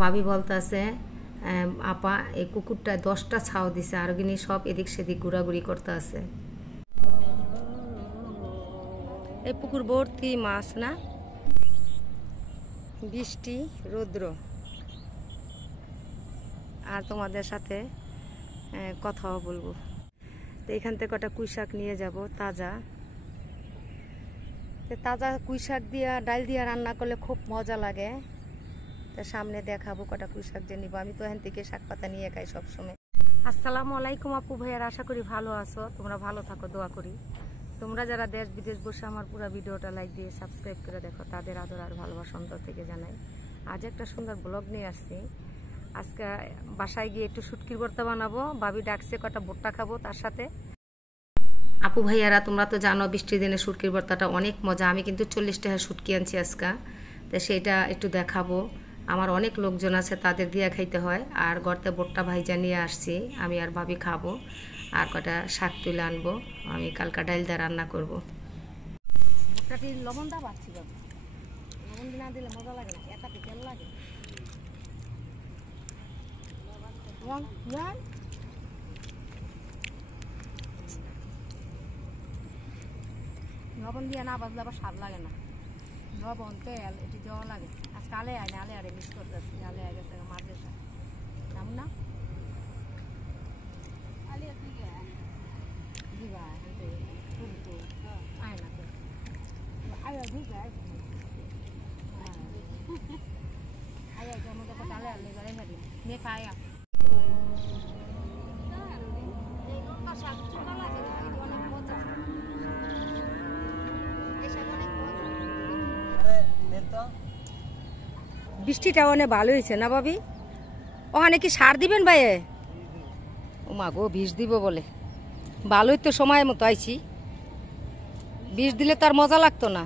ভাবি বলতেছে আপা এই কুকুরটা 10টা ছাও দিছে আর গিনি সব এদিক সেদিক ঘোরাঘুরি করতে আছে। এই পুকুর ভর্তি মাছ না, বৃষ্টি রৌদ্র, আর তোমাদের সাথে কথাও বলবো। তো এখান থেকে কটা কুই শাক নিয়ে যাব তাজা। তাজা কুই শাক দিয়া ডাল দিয়া রান্না করলে খুব মজা লাগে। তো সামনে দেখাবো কটা কুই শাক যে নিব। আমি তো এখান থেকে শাক পাতা নিয়ে খাই সবসময়। আসসালামু আলাইকুম আপু ভাইয়ার, আশা করি ভালো আছো, তোমরা ভালো থাকো, দোয়া করি। তোমরা যারা দেশ বিদেশ বসে আমার পুরো ভিডিওটা লাইক দিয়ে সাবস্ক্রাইব করে দেখো, তাদের আদর আর ভালোবাসা অন্তর থেকে জানাই। আজ একটা সুন্দর ব্লগ নিয়ে আসছি। আজকে বাসায় গিয়ে একটু শুটকির ভর্তা বানাবো, ভাবি ডাকছে কটা ভুট্টা খাবো তার সাথে। আপু ভাইয়ারা তোমরা তো জানো বৃষ্টির দিনে শুটকির ভর্তাটা অনেক মজা। আমি কিন্তু 40 টাকা শুটকি আনছি আজকে, তো সেটা একটু দেখাবো। আমার অনেক লোকজন আছে, তাদের দিয়ে খাইতে হয়। আর গর্তে ভুট্টা ভাইজা নিয়ে আসছি, আমি আর ভাবি খাবো। আর কটা শাক তুলে আনবো, আমি কালকা ডাইল দিয়ে রান্না করবো। ভুট্টাটি লবণ দা পাচ্ছি, লবণ না দিলে মজা লাগে না, একাতে তেল লাগে। লবণ দিয়ে না বাজলে আবার স্বাদ লাগে না। লবণ তেল এটি দেওয়া লাগে। আজকে আলে আয় না, আলে আরে মিক্স করতেছি, আলে আয় গেছে মাছের সাথে তেমন না। বৃষ্টিটা অনেক ভালো হয়েছে না ভাবি? ওখানে কি সার দিবেন ভাই? ও মা গো, বিষ দিব বলে? ভালোই তো সময় মতো আইছি, বিষ দিলে তার মজা লাগতো না।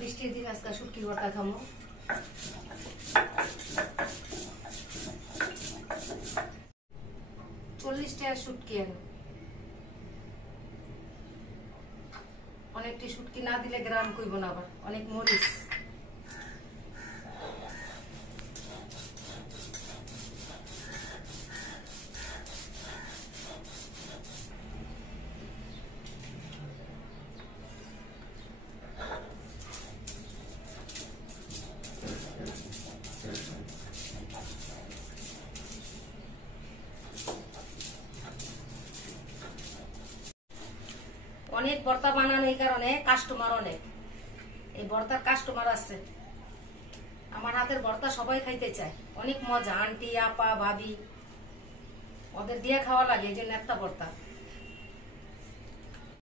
বৃষ্টির দিন আজকে শুটকির ভর্তা খাবো। টা শুটকি অনেকটি শুটকি না দিলে গ্রাম কইব না, আবার অনেক মরিচ। অনেক ভর্তা বানানো এই কারণে কাস্টমার অনেক, এই ভর্তার কাস্টমার আছে। আমার হাতের ভর্তা সবাই খাইতে চায়, অনেক মজা। আন্টি আপা ভাবি ওদের দিয়ে খাওয়া লাগে, এই জন্য একটা ভর্তা।